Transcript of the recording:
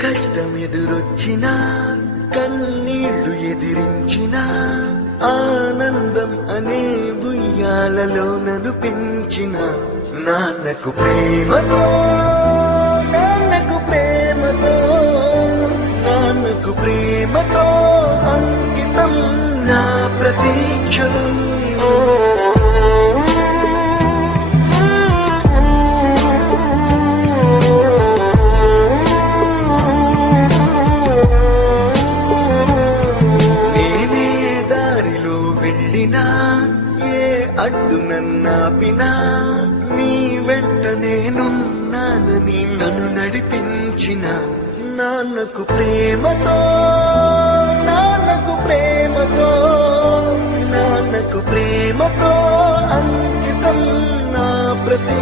కష్టం ఎదురొచ్చినా కన్నీళ్లు ఎదిరించినా ఆనందం అనే ఉయ్యాలలో నన్ను పెంచిన నాన్నకు ప్రేమతో నాన్నకు ప్రేమతో నాన్నకు ప్రేమతో అంకితం నా ప్రతీక్షణం. నేనే దారిలో వెళ్ళినా ఏ అడ్డు నన్నాపినా నీ వెంట నేనున్నానని నన్ను నడిపించిన నాన్నకు ప్రేమతో నాన్నకు ప్రేమతో నాన్నకు ప్రేమతో అంకితం నా ప్రతి